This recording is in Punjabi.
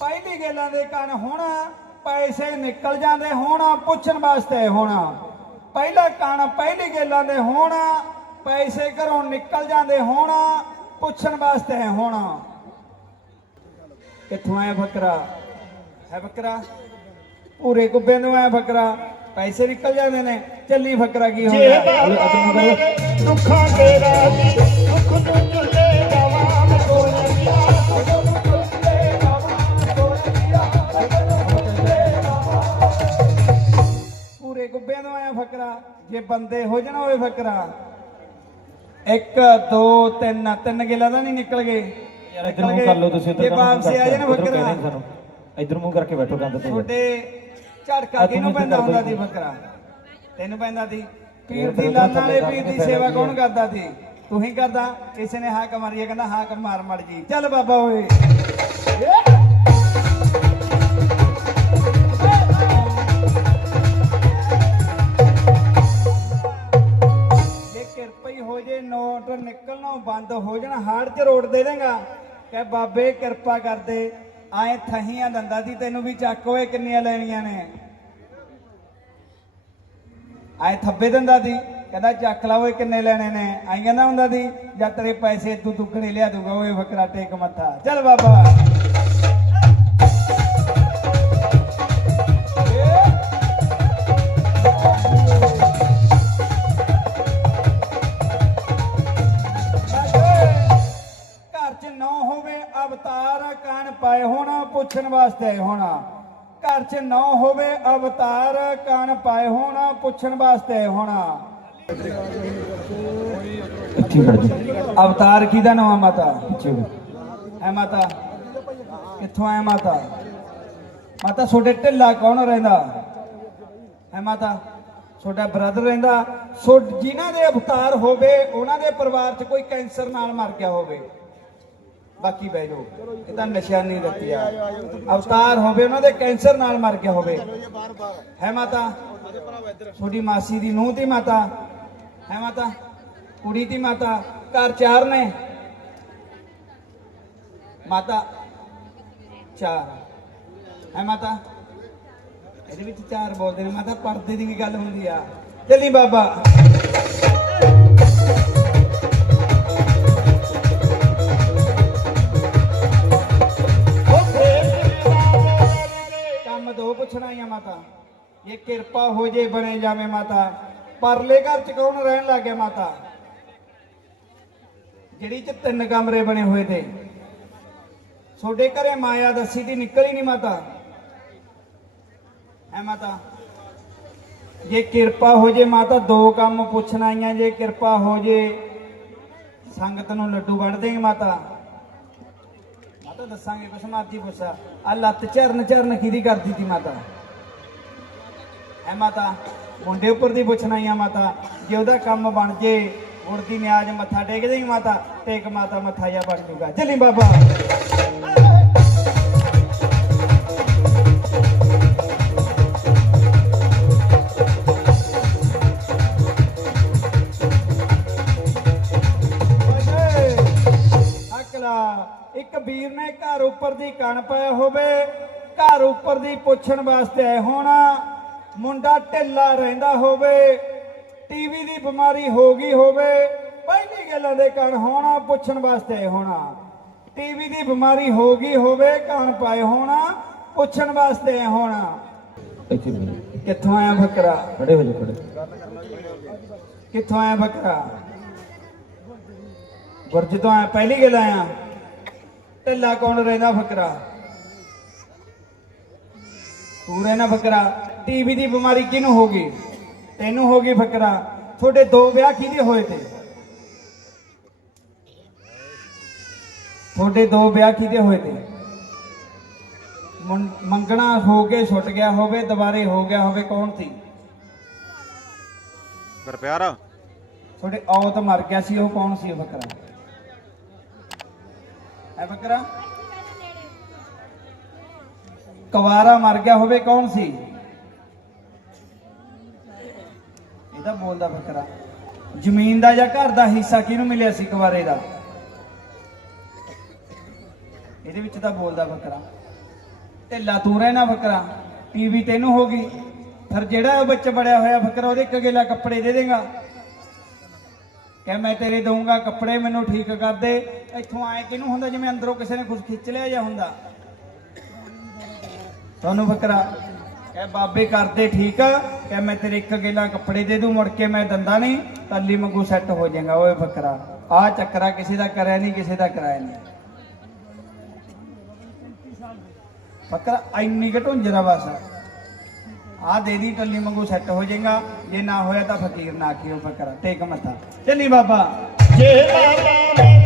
ਪਹਿਲੀ ਗੱਲਾਂ ਦੇ ਕੰਨ ਹੁਣ ਪੈਸੇ ਨਿਕਲ ਜਾਂਦੇ ਹੁਣ ਪੁੱਛਣ ਵਾਸਤੇ ਹੁਣ ਪਹਿਲਾ ਕੰਨ ਪਹਿਲੀ ਗੱਲਾਂ ਦੇ ਹੁਣ ਪੈਸੇ ਘਰੋਂ ਨਿਕਲ ਜਾਂਦੇ ਹੁਣ ਪੁੱਛਣ ਵਾਸਤੇ ਹੁਣ ਇੱਥੋਂ ਆਇਆ ਫਕਰਾ ਹੈ ਫਕਰਾ ਪੂਰੇ ਗੁੱਬੇ ਨੂੰ ਆਇਆ ਫਕਰਾ ਪੈਸੇ ਨਿਕਲ ਜਾਂਦੇ ਨੇ ਚੱਲੀ ਫਕਰਾ ਕੀ ਹੋਣਾ ਦੁੱਖਾਂ ਦੇ ਦੁੱਖ ਦੁੱਖ ਦੁੱਖ ਜੇ ਬੰਦੇ ਹੋ ਜਣਾ ਹੋਵੇ ਫਕਰਾ 1 2 3 ਤਿੰਨ ਗਿਲਾ ਤਾਂ ਨਹੀਂ ਨਿਕਲ ਗਏ ਯਾਰ ਇਧਰ ਮੂੰਹ ਕਰ ਲਓ ਤੁਸੀਂ ਇਧਰ ਜੇ ਵਾਪਸ ਆ ਜਾਣਾ ਫਕਰਾ ਇਧਰ ਮੂੰਹ ਕਰਕੇ ਬੈਠੋ ਗੰਦ ਤੇ ਛੋਟੇ ਝੜਕਾ ਕਿਹਨੂੰ ਪੈਂਦਾ ਹੁੰਦਾ ਦੀ ਫਕਰਾ ਤੈਨੂੰ ਪੈਂਦਾ ਸੀ ਪੀਰ ਦੀ ਲਾਲਾ ਵਾਲੇ ਪੀਰ ਦੀ ਸੇਵਾ ਕੌਣ ਕਰਦਾ ਸੀ ਤੂੰ ਹੀ ਕਰਦਾ ਕਿਸੇ ਨੇ ਹਾਕ ਮਾਰੀ ਕਹਿੰਦਾ ਹਾਕ ਮਾਰ ਮੜ ਜੀ ਚੱਲ ਬਾਬਾ ਓਏ ਨਿਕਲਣਾ ਬੰਦ ਹੋ ਜਾਣਾ ਹਾਰ ਚ ਰੋਡ ਦੇ ਦੇਗਾ ਕਿ ਬਾਬੇ ਕਿਰਪਾ ਕਰਦੇ ਆਏ ਥਹੀਆਂ ਦੰਦਾ ਦੀ ਤੈਨੂੰ ਵੀ ਚੱਕ ਓਏ ਕਿੰਨੀਆਂ ਲੈਣੀਆਂ ਨੇ ਆਏ ਥੱਬੇ ਦੰਦਾ ਦੀ ਕਹਿੰਦਾ ਚੱਕ ਲਾ ਓਏ ਕਿੰਨੇ ਲੈਣੇ ਨੇ ਆਈ ਕਹਿੰਦਾ ਹੁੰਦਾ ਦੀ ਜਦ ਤੇਰੇ ਪੈਸੇ ਤੂੰ ਦੁੱਖੜੇ ਲਿਆ ਦੂਗਾ ਓਏ ਫਕਰਾ ਟੇਕ ਮੱਥਾ ਚੱਲ ਬਾਬਾ ਪਾਏ ਹੋਣਾ ਪੁੱਛਣ ਵਾਸਤੇ ਆਏ ਹੋਣਾ ਘਰ 'ਚ ਨਾ ਹੋਵੇ ਅਵਤਾਰ ਕਣ ਪਾਏ ਹੋਣਾ ਪੁੱਛਣ ਵਾਸਤੇ ਆਏ ਹੋਣਾ ਅਵਤਾਰ ਕਿਹਦਾ ਨਾਮ ਮਾਤਾ ਹੈ ਮਾਤਾ ਕਿੱਥੋਂ ਆਇਆ ਮਾਤਾ ਮਾਤਾ ਛੋਟੇ ਢਿੱਲਾ ਕੌਣ ਰਹਿੰਦਾ ਹੈ ਮਾਤਾ ਛੋਟਾ ਬ੍ਰਦਰ ਰਹਿੰਦਾ ਸੋ ਜਿਨ੍ਹਾਂ ਦੇ ਅਵਤਾਰ ਹੋਵੇ ਉਹਨਾਂ ਦੇ ਪਰਿਵਾਰ 'ਚ ਕੋਈ ਕੈਂਸਰ ਨਾਲ ਮਰ ਗਿਆ ਹੋਵੇ ਬਾਕੀ ਬੈ ਜਾਓ ਇਹ ਤਾਂ ਨਹੀਂ ਦਿੱਤੀ ਆ ਅਵਤਾਰ ਹੋਵੇ ਉਹਨਾਂ ਦੇ ਕੈਂਸਰ ਨਾਲ ਮਰ ਗਿਆ ਹੋਵੇ ਹੈ ਮਾਤਾ ਤੁਹਾਡੀ ਮਾਸੀ ਦੀ ਨੂੰਹ ਦੀ ਮਾਤਾ ਹੈ ਮਾਤਾ ਕੁੜੀ ਦੀ ਮਾਤਾ ਘਰ ਚਾਰ ਨੇ ਮਾਤਾ ਚਾਰ ਹੈ ਮਾਤਾ ਇਹਦੇ ਵਿੱਚ ਚਾਰ ਬੋਲਦੇ ਨੇ ਮਾਤਾ ਪਰਦੇ ਦੀ ਵੀ ਗੱਲ ਹੁੰਦੀ ਆ ਚੱਲੀ ਬਾਬਾ ਮਾਤਾ ਇਹ ਕਿਰਪਾ ਹੋ ਜੇ ਬਣੇ ਜਾਵੇ ਮਾਤਾ ਪਰਲੇ ਘਰ ਚ ਕੌਣ ਰਹਿਣ ਗਿਆ ਮਾਤਾ ਜਿਹੜੀ ਚ ਤਿੰਨ ਕਮਰੇ ਬਣੇ ਹੋਏ ਤੇ ਛੋਡੇ ਘਰੇ ਮਾਇਆ ਦੱਸੀ ਦੀ ਨਿਕਲ ਹੀ ਨਹੀਂ ਮਾਤਾ ਐ ਮਾਤਾ ਜੇ ਕਿਰਪਾ ਹੋ ਜੇ ਮਾਤਾ ਦੋ ਕੰਮ ਪੁੱਛਣ ਆਈਆਂ ਜੇ ਕਿਰਪਾ ਹੋ ਜੇ ਸੰਗਤ ਨੂੰ ਲੱਡੂ ਵੜ ਦੇਂਗੇ ਮਾਤਾ ਮਾਤਾ ਦੱਸਾਂਗੇ ਕੁਛ ਮਰਜੀ ਪੁੱਛਾ ਆ ਲੱਤ ਚਰਨ ਚਰਨ ਕੀ ਦੀ ਕਰਦੀ ਸੀ ਮਾਤਾ ਐ ਮਾਤਾ ਮੁੰਡੇ ਉੱਪਰ ਦੀ ਪੁੱਛਣਾ ਆ ਮਾਤਾ ਜੇ ਉਹਦਾ ਕੰਮ ਬਣ ਜੇ ਮੁਰਦੀ ਨਿਆਜ ਮੱਥਾ ਟੇਕ ਦੇਈ ਮਾਤਾ ਟੇਕ ਮਾਤਾ ਮੱਥਾ ਜਾ ਬਣ ਜੂਗਾ ਚੱਲੀ ਬਾਬਾ ਇੱਕ ਵੀਰ ਨੇ ਘਰ ਉੱਪਰ ਦੀ ਕਣ ਪਾਇਆ ਹੋਵੇ ਘਰ ਉੱਪਰ ਦੀ ਪੁੱਛਣ ਵਾਸਤੇ ਆਏ ਹੋਣਾ ਮੁੰਡਾ ਢਿੱਲਾ ਰਹਿੰਦਾ ਹੋਵੇ ਟੀਵੀ ਦੀ ਬਿਮਾਰੀ ਹੋ ਗਈ ਹੋਵੇ ਪਹਿਲੀ ਗੱਲਾਂ ਦੇ ਕਾਰਨ ਹੋਣਾ ਪੁੱਛਣ ਵਾਸਤੇ ਹੋਣਾ ਟੀਵੀ ਦੀ ਬਿਮਾਰੀ ਹੋ ਗਈ ਹੋਵੇ ਕਾਰਨ ਪਾਏ ਹੋਣਾ ਪੁੱਛਣ ਵਾਸਤੇ ਹੋਣਾ ਕਿੱਥੋਂ ਆਇਆ ਬੱਕਰਾ ਖੜੇ ਹੋ ਜਾ ਖੜੇ ਕਿੱਥੋਂ ਆਇਆ ਬੱਕਰਾ ਵਰਜ ਤੋਂ ਆਇਆ ਪਹਿਲੀ ਗੱਲ ਆਇਆ ਢੱਲਾ ਕੌਣ ਰਹਿੰਦਾ ਬੱਕਰਾ ਤੂੰ ਨਾ ਬੱਕਰਾ ਟੀਵੀ ਦੀ ਬਿਮਾਰੀ ਕਿਹਨੂੰ ਹੋ ਗਈ ਤੈਨੂੰ ਹੋ ਗਈ ਫਕਰਾ ਤੁਹਾਡੇ ਦੋ ਵਿਆਹ ਕਿਹਦੇ ਹੋਏ ਤੇ ਤੁਹਾਡੇ ਦੋ ਵਿਆਹ ਕਿਹਦੇ ਹੋਏ ਤੇ ਮੰਗਣਾ ਹੋ ਕੇ ਛੁੱਟ ਗਿਆ ਹੋਵੇ ਦੁਬਾਰੇ ਹੋ ਗਿਆ ਹੋਵੇ ਕੌਣ ਸੀ ਪਰ ਪਿਆਰਾ ਤੁਹਾਡੇ ਔਤ ਮਰ ਗਿਆ ਸੀ ਉਹ ਕੌਣ ਸੀ ਬੱਕਰਾ ਐ ਬੱਕਰਾ ਕਵਾਰਾ ਮਰ ਗਿਆ ਹੋਵੇ ਕੌਣ ਸੀ ਇਹਦਾ ਬੋਲ ਦਾ ਬੱਕਰਾ ਜ਼ਮੀਨ ਦਾ ਜਾਂ ਘਰ ਦਾ ਹਿੱਸਾ ਕਿਹਨੂੰ ਮਿਲਿਆ ਸੀ ਕੁਵਾਰੇ ਦਾ ਇਹਦੇ ਵਿੱਚ ਤਾਂ ਬੋਲਦਾ ਬੱਕਰਾ ਢਿੱਲਾ ਤੂੰ ਰਹਿਣਾ ਬੱਕਰਾ ਟੀਵੀ ਤੈਨੂੰ ਹੋ ਗਈ ਫਿਰ ਜਿਹੜਾ ਉਹ ਬੱਚਾ ਬੜਿਆ ਹੋਇਆ ਬੱਕਰਾ ਉਹਦੇ ਕਗੇਲਾ ਕੱਪੜੇ ਦੇ ਦੇਗਾ ਕਹ ਮੈਂ ਤੇਰੇ ਦਊਂਗਾ ਕੱਪੜੇ ਮੈਨੂੰ ਠੀਕ ਕਰ ਦੇ ਇੱਥੋਂ ਆਏ ਕਿਹਨੂੰ ਹੁੰਦਾ ਜਿਵੇਂ ਅੰਦਰੋਂ ਕਿਸੇ ਨੇ ਕੁਝ ਖਿੱਚ ਲਿਆ ਜਾਂ ਹੁੰਦਾ ਤੁਹਾਨੂੰ ਬੱਕਰਾ ਕਹ ਬਾਬੇ ਕਰਦੇ ਠੀਕ ਆ ਕਹ ਮੈਂ ਤੇਰੇ ਇੱਕ ਗੇਲਾ ਕੱਪੜੇ ਦੇ ਦੂੰ ਮੁੜ ਕੇ ਮੈਂ ਦੰਦਾ ਨਹੀਂ ਤੱਲੀ ਮੰਗੂ ਸੈੱਟ ਹੋ ਜਾਏਗਾ ਓਏ ਬੱਕਰਾ ਆ ਚੱਕਰਾ ਕਿਸੇ ਦਾ ਕਰਿਆ ਨਹੀਂ ਕਿਸੇ ਦਾ ਕਰਾਇਆ ਨਹੀਂ ਬੱਕਰਾ ਐਨੀ ਘਟੋਂਜਰਾ ਬਸ ਆ ਦੇ ਦੀ ਟੱਲੀ ਮੰਗੂ ਸੈੱਟ ਹੋ ਜਾਏਗਾ ਜੇ ਨਾ ਹੋਇਆ ਤਾਂ ਫਕੀਰ ਨਾ ਆਖਿਓ ਬੱਕਰਾ ਟੇਕ ਮੱਥਾ ਚੱਲੀ ਬਾਬਾ ਜੇ ਬਾਬਾ